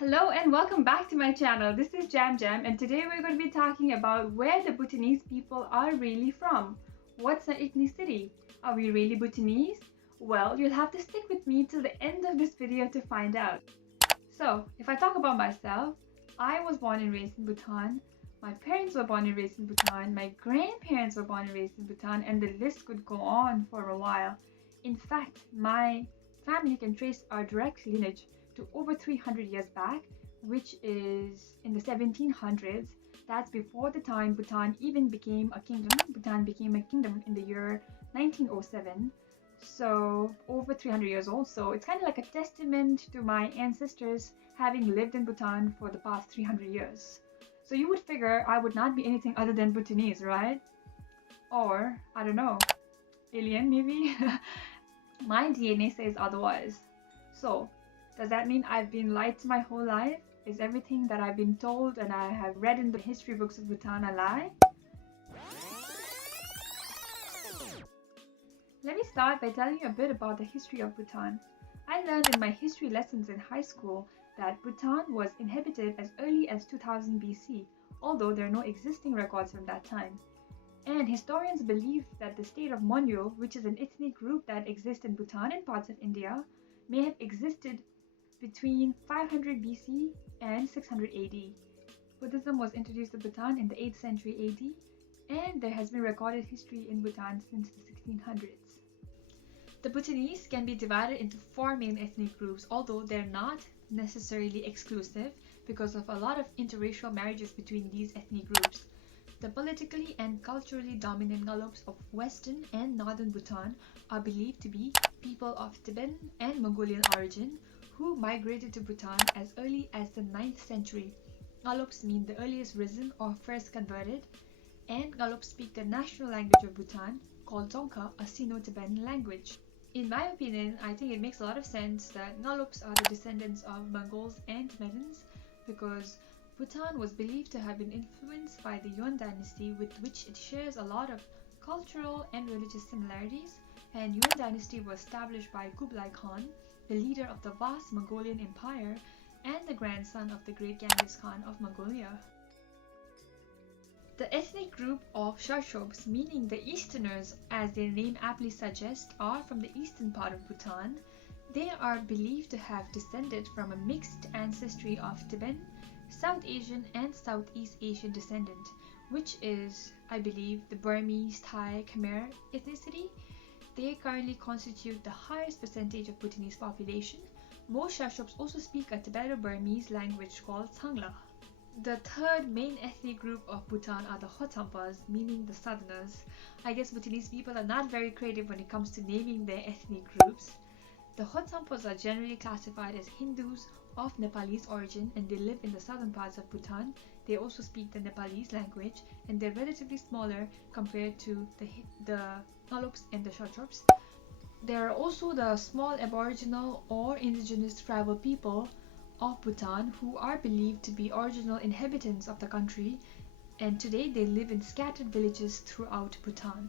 Hello and welcome back to my channel. This is JamJam and today we're going to be talking about where the Bhutanese people are really from. What's their ethnicity? Are we really Bhutanese? Well, you'll have to stick with me till the end of this video to find out. So, if I talk about myself, I was born and raised in Bhutan. My parents were born and raised in Bhutan. My grandparents were born and raised in Bhutan, and the list could go on for a while. In fact, my family can trace our direct lineage to over 300 years back, which is in the 1700s. That's before the time Bhutan even became a kingdom. Bhutan became a kingdom in the year 1907. So over 300 years old. So it's kind of like a testament to my ancestors having lived in Bhutan for the past 300 years. So you would figure I would not be anything other than Bhutanese, right? Or, I don't know, alien maybe? My DNA says otherwise. So, does that mean I've been lied to my whole life? Is everything that I've been told and I have read in the history books of Bhutan a lie? Let me start by telling you a bit about the history of Bhutan. I learned in my history lessons in high school that Bhutan was inhabited as early as 2000 BC, although there are no existing records from that time. And historians believe that the state of Monyo, which is an ethnic group that exists in Bhutan and parts of India, may have existed between 500 BC and 600 AD. Buddhism was introduced to Bhutan in the 8th century AD, and there has been recorded history in Bhutan since the 1600s. The Bhutanese can be divided into four main ethnic groups, although they're not necessarily exclusive because of a lot of interracial marriages between these ethnic groups. The politically and culturally dominant Ngalops of western and northern Bhutan are believed to be people of Tibetan and Mongolian origin who migrated to Bhutan as early as the 9th century. Ngalops mean the earliest risen or first converted, and Ngalops speak the national language of Bhutan called Dzongkha, a Sino-Tibetan language. In my opinion, I think it makes a lot of sense that Ngalops are the descendants of Mongols and Tibetans because Bhutan was believed to have been influenced by the Yuan dynasty, with which it shares a lot of cultural and religious similarities, and Yuan dynasty was established by Kublai Khan, the leader of the vast Mongolian Empire and the grandson of the great Genghis Khan of Mongolia. The ethnic group of Sharchops, meaning the Easterners as their name aptly suggests, are from the eastern part of Bhutan. They are believed to have descended from a mixed ancestry of Tibetan, South Asian and Southeast Asian descendant, which is, I believe, the Burmese, Thai, Khmer ethnicity. They currently constitute the highest percentage of Bhutanese population. Most Sharchops also speak a Tibeto-Burmese language called Sangla. The third main ethnic group of Bhutan are the Lhotsampas, meaning the southerners. I guess Bhutanese people are not very creative when it comes to naming their ethnic groups. The Lhotsampas are generally classified as Hindus of Nepalese origin and they live in the southern parts of Bhutan. They also speak the Nepalese language and they're relatively smaller compared to the Ngalops and the Sharchops. There are also the small aboriginal or indigenous tribal people of Bhutan who are believed to be original inhabitants of the country, and today they live in scattered villages throughout Bhutan.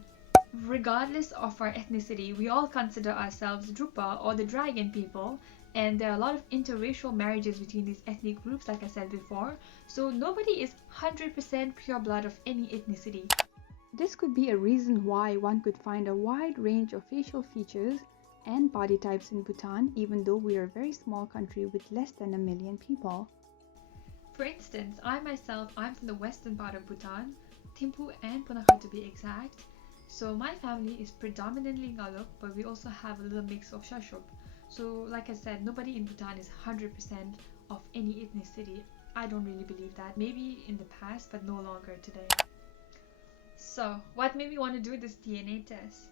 Regardless of our ethnicity, we all consider ourselves Drupa or the dragon people, and there are a lot of interracial marriages between these ethnic groups like I said before, so nobody is 100% pure blood of any ethnicity. This could be a reason why one could find a wide range of facial features and body types in Bhutan, even though we are a very small country with less than 1 million people. For instance, I'm from the western part of Bhutan, Thimphu and Punakha to be exact. So my family is predominantly Ngalop, but we also have a little mix of Sharchop. So like I said, nobody in Bhutan is 100% of any ethnicity. I don't really believe that. Maybe in the past, but no longer today. So, what made me want to do this DNA test?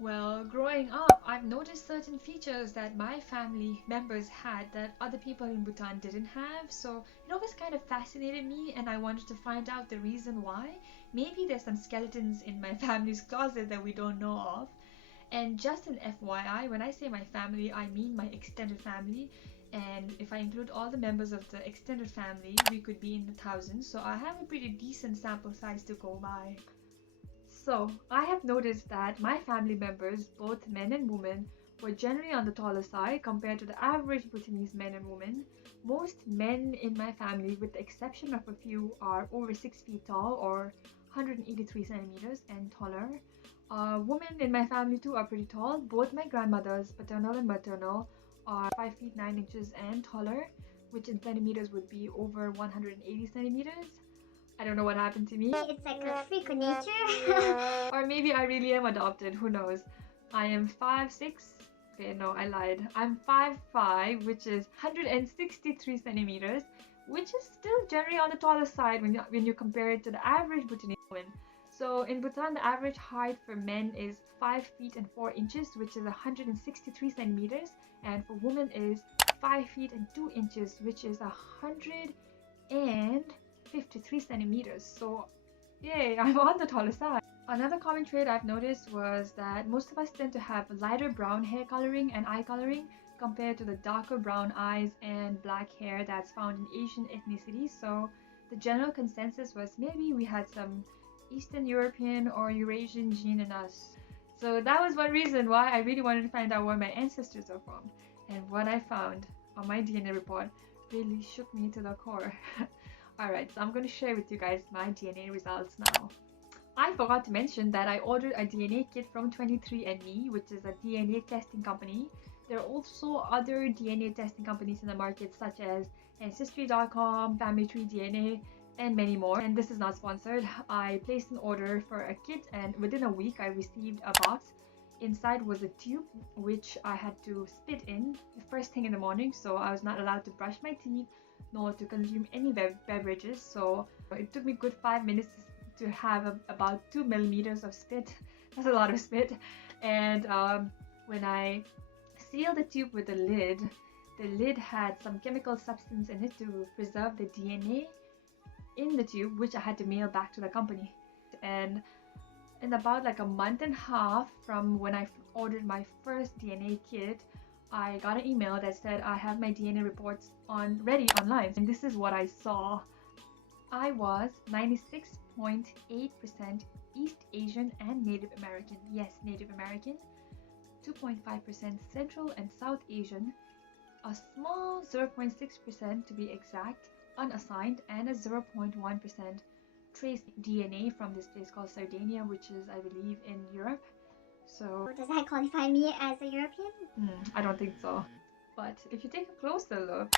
Well, growing up, I've noticed certain features that my family members had that other people in Bhutan didn't have, so it always kind of fascinated me and I wanted to find out the reason why. Maybe there's some skeletons in my family's closet that we don't know of. And just an FYI, when I say my family, I mean my extended family. And if I include all the members of the extended family, we could be in the thousands, so I have a pretty decent sample size to go by. So, I have noticed that my family members, both men and women, were generally on the taller side compared to the average Bhutanese men and women. Most men in my family, with the exception of a few, are over 6 feet tall or 183 centimeters and taller. Women in my family too are pretty tall. Both my grandmothers, paternal and maternal, are 5 feet 9 inches and taller, which in centimeters would be over 180 centimeters. I don't know what happened to me. It's like a freak of nature. Or maybe I really am adopted, who knows. I am 5'6". Okay, no, I lied. I'm 5'5", which is 163 centimeters, which is still generally on the taller side when you compare it to the average Bhutanese woman. So in Bhutan, the average height for men is 5 feet and 4 inches, which is 163 centimeters, and for women is 5 feet and 2 inches, which is 153 centimeters. So yay, I'm on the taller side. Another common trait I've noticed was that most of us tend to have lighter brown hair coloring and eye coloring compared to the darker brown eyes and black hair that's found in Asian ethnicities. So the general consensus was maybe we had some Eastern European or Eurasian gene in us. So that was one reason why I really wanted to find out where my ancestors are from. And what I found on my DNA report really shook me to the core. Alright, so I'm going to share with you guys my DNA results now. I forgot to mention that I ordered a DNA kit from 23andMe, which is a DNA testing company. There are also other DNA testing companies in the market such as Ancestry.com, Family Tree DNA, and many more. And this is not sponsored. I placed an order for a kit and within a week I received a box. Inside was a tube which I had to spit in the first thing in the morning, so I was not allowed to brush my teeth nor to consume any beverages. So it took me a good 5 minutes to have about 2 millimeters of spit. That's a lot of spit. And when I sealed the tube with the lid had some chemical substance in it to preserve the DNA in the tube, which I had to mail back to the company. And in about like a month and a half from when I ordered my first DNA kit, I got an email that said I have my DNA reports ready online. And this is what I saw. I was 96.8% East Asian and Native American. Yes, Native American. 2.5% Central and South Asian. A small 0.6% to be exact, unassigned, and a 0.1% trace DNA from this place called Ser-Nya, which is, I believe, in Europe. So does that qualify me as a European? I don't think so. But if you take a closer look,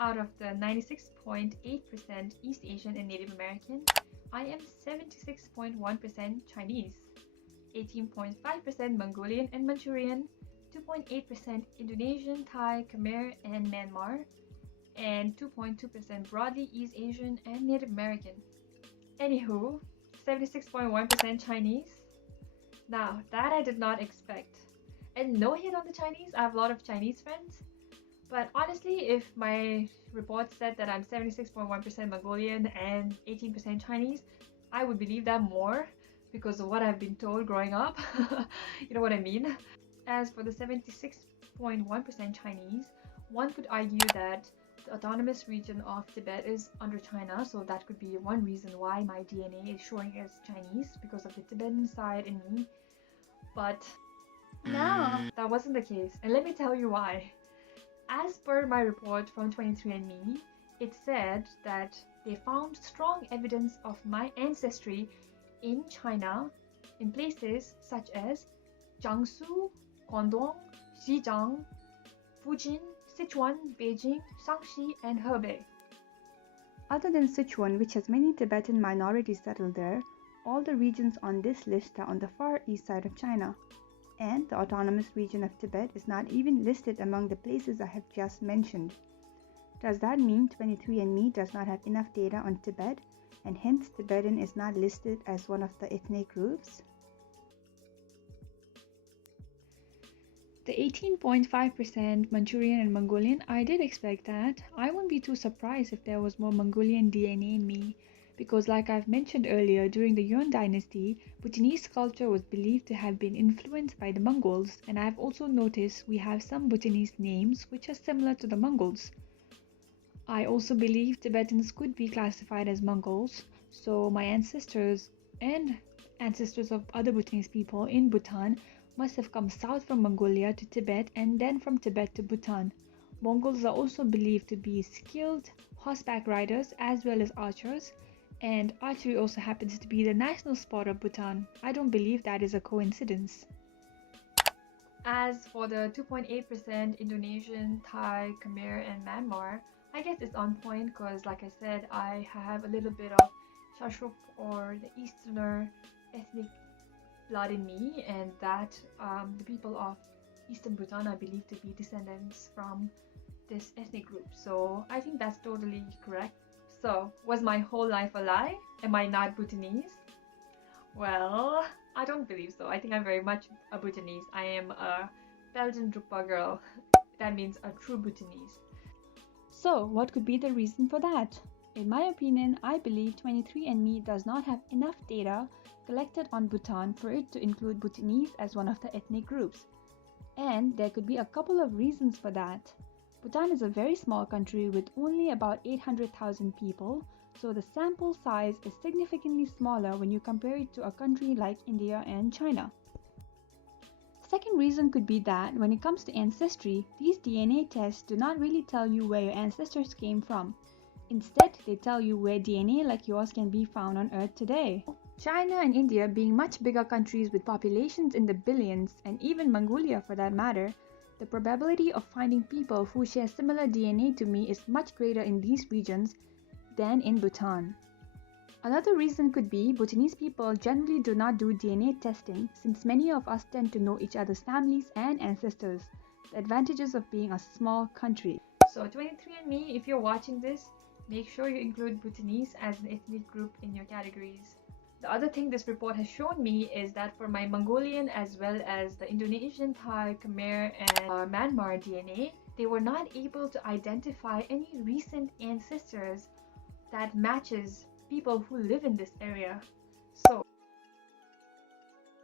out of the 96.8% East Asian and Native American, I am 76.1% Chinese, 18.5% Mongolian and Manchurian, 2.8% Indonesian, Thai, Khmer, and Myanmar, and 2.2% broadly East Asian and Native American. Anywho, 76.1% Chinese. Now, that I did not expect. And no hate on the Chinese, I have a lot of Chinese friends. But honestly, if my report said that I'm 76.1% Mongolian and 18% Chinese, I would believe that more because of what I've been told growing up. You know what I mean? As for the 76.1% Chinese, one could argue that the autonomous region of Tibet is under China, so that could be one reason why my DNA is showing as Chinese, because of the Tibetan side in me. But No. that wasn't the case, and let me tell you why. As per my report from 23andMe, it said that they found strong evidence of my ancestry in China in places such as Jiangsu, Guangdong, Xizang, Fujian, Sichuan, Beijing, Shaanxi, and Hebei. Other than Sichuan, which has many Tibetan minorities settled there, all the regions on this list are on the far east side of China. And the autonomous region of Tibet is not even listed among the places I have just mentioned. Does that mean 23andMe does not have enough data on Tibet, and hence Tibetan is not listed as one of the ethnic groups? The 18.5% Manchurian and Mongolian, I did expect that. I wouldn't be too surprised if there was more Mongolian DNA in me, because like I've mentioned earlier, during the Yuan dynasty, Bhutanese culture was believed to have been influenced by the Mongols, and I've also noticed we have some Bhutanese names which are similar to the Mongols. I also believe Tibetans could be classified as Mongols, so my ancestors and ancestors of other Bhutanese people in Bhutan must have come south from Mongolia to Tibet and then from Tibet to Bhutan. Mongols are also believed to be skilled horseback riders as well as archers, and archery also happens to be the national sport of Bhutan. I don't believe that is a coincidence. As for the 2.8% Indonesian, Thai, Khmer, and Myanmar, I guess it's on point because, like I said, I have a little bit of Sharchops or the Easterner ethnic blood in me, and that the people of Eastern Bhutan are believed to be descendants from this ethnic group. So I think that's totally correct. So, was my whole life a lie? Am I not Bhutanese? Well, I don't believe so. I think I'm very much a Bhutanese. I am a Belgian Drupa girl. That means a true Bhutanese. So, what could be the reason for that? In my opinion, I believe 23andMe does not have enough data collected on Bhutan for it to include Bhutanese as one of the ethnic groups. And there could be a couple of reasons for that. Bhutan is a very small country with only about 800,000 people, so the sample size is significantly smaller when you compare it to a country like India and China. Second reason could be that when it comes to ancestry, these DNA tests do not really tell you where your ancestors came from. Instead, they tell you where DNA like yours can be found on Earth today. China and India being much bigger countries with populations in the billions, and even Mongolia for that matter, the probability of finding people who share similar DNA to me is much greater in these regions than in Bhutan. Another reason could be Bhutanese people generally do not do DNA testing since many of us tend to know each other's families and ancestors, the advantages of being a small country. So 23andMe, if you're watching this, make sure you include Bhutanese as an ethnic group in your categories. The other thing this report has shown me is that for my Mongolian as well as the Indonesian, Thai, Khmer, and Myanmar DNA, they were not able to identify any recent ancestors that matches people who live in this area. So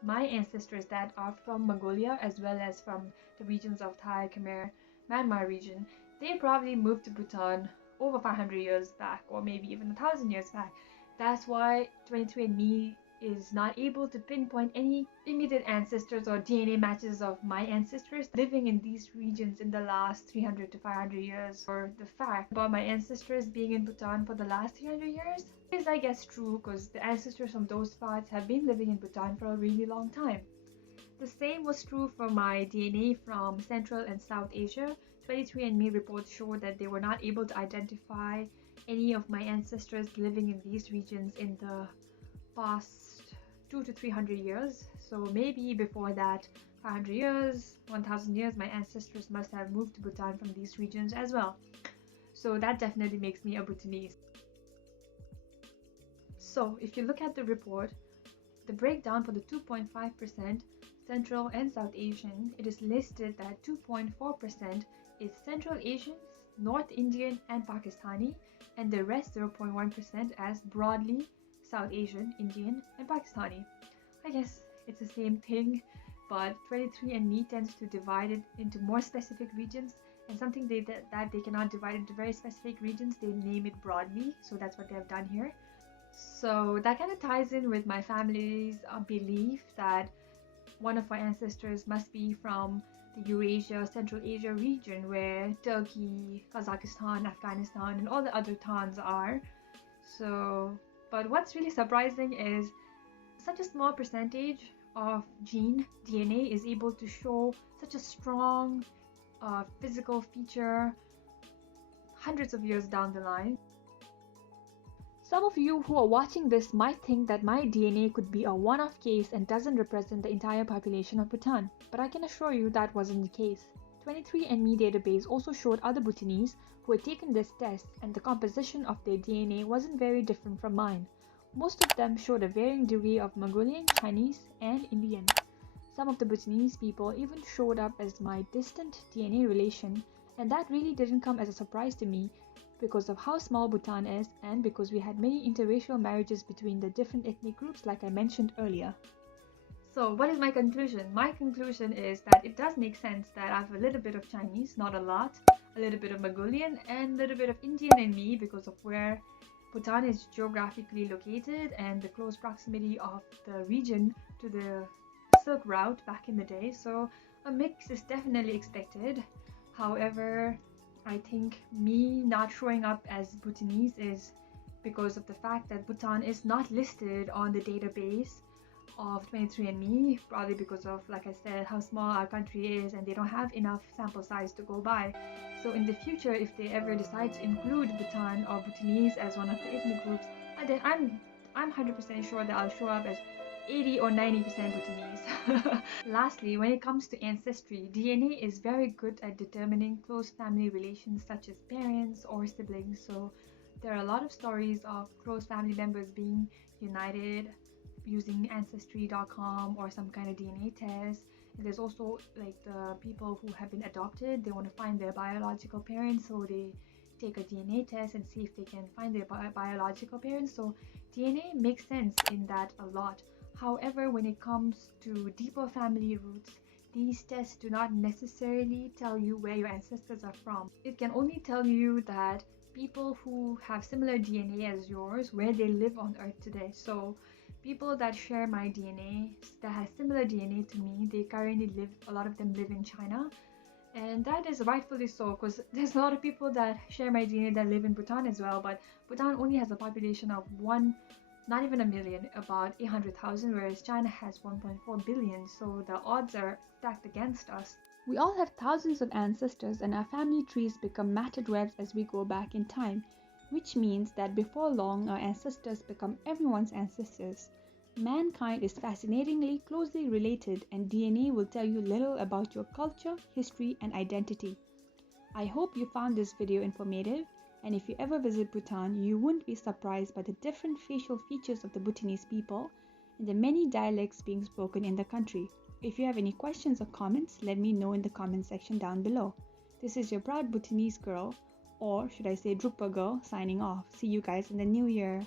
my ancestors that are from Mongolia as well as from the regions of Thai, Khmer, Myanmar region, they probably moved to Bhutan over 500 years back or maybe even 1,000 years back. That's why 23andMe is not able to pinpoint any immediate ancestors or DNA matches of my ancestors living in these regions in the last 300 to 500 years. Or the fact about my ancestors being in Bhutan for the last 300 years is, I guess, true because the ancestors from those parts have been living in Bhutan for a really long time. The same was true for my DNA from Central and South Asia. 23andMe reports showed that they were not able to identify any of my ancestors living in these regions in the past 200 to 300 years. So maybe before that 500 years, 1000 years, my ancestors must have moved to Bhutan from these regions as well. So that definitely makes me a Bhutanese. So if you look at the report, the breakdown for the 2.5% Central and South Asian, it is listed that 2.4% is Central Asians, North Indian and Pakistani, and the rest 0.1% as broadly South Asian, Indian and Pakistani. I guess it's the same thing, but 23andMe tends to divide it into more specific regions, and something that they cannot divide into very specific regions, they name it broadly, so that's what they have done here. So that kind of ties in with my family's belief that one of our ancestors must be from the Eurasia, Central Asia region where Turkey, Kazakhstan, Afghanistan and all the other Thans are. So, but what's really surprising is such a small percentage of DNA is able to show such a strong physical feature hundreds of years down the line. Some of you who are watching this might think that my DNA could be a one-off case and doesn't represent the entire population of Bhutan, but I can assure you that wasn't the case. 23andMe database also showed other Bhutanese who had taken this test, and the composition of their DNA wasn't very different from mine. Most of them showed a varying degree of Mongolian, Chinese, and Indian. Some of the Bhutanese people even showed up as my distant DNA relation, and that really didn't come as a surprise to me because of how small Bhutan is and because we had many interracial marriages between the different ethnic groups like I mentioned earlier. So what is my conclusion? My conclusion is that it does make sense that I have a little bit of Chinese, not a lot, a little bit of Mongolian and a little bit of Indian in me because of where Bhutan is geographically located and the close proximity of the region to the Silk Route back in the day, so a mix is definitely expected. However, I think me not showing up as Bhutanese is because of the fact that Bhutan is not listed on the database of 23andMe, probably because of, like I said, how small our country is and they don't have enough sample size to go by. So in the future, if they ever decide to include Bhutan or Bhutanese as one of the ethnic groups, then I'm 100% sure that I'll show up as 80 or 90% Bhutanese. Lastly, when it comes to ancestry, DNA is very good at determining close family relations such as parents or siblings. So there are a lot of stories of close family members being united using ancestry.com or some kind of DNA test. And there's also like the people who have been adopted, they want to find their biological parents, so they take a DNA test and see if they can find their biological parents. So DNA makes sense in that a lot. However, when it comes to deeper family roots, these tests do not necessarily tell you where your ancestors are from. It can only tell you that people who have similar DNA as yours, where they live on Earth today. So people that share my DNA, that has similar DNA to me, they currently live, a lot of them live in China. And that is rightfully so, because there's a lot of people that share my DNA that live in Bhutan as well, but Bhutan only has a population of not even a million, about 800,000, whereas China has 1.4 billion, so the odds are stacked against us. We all have thousands of ancestors, and our family trees become matted webs as we go back in time, which means that before long our ancestors become everyone's ancestors. Mankind is fascinatingly closely related, and DNA will tell you little about your culture, history, and identity. I hope you found this video informative, and if you ever visit Bhutan, you won't be surprised by the different facial features of the Bhutanese people and the many dialects being spoken in the country. If you have any questions or comments, let me know in the comment section down below. This is your proud Bhutanese girl, or should I say Drukpa girl, signing off. See you guys in the new year.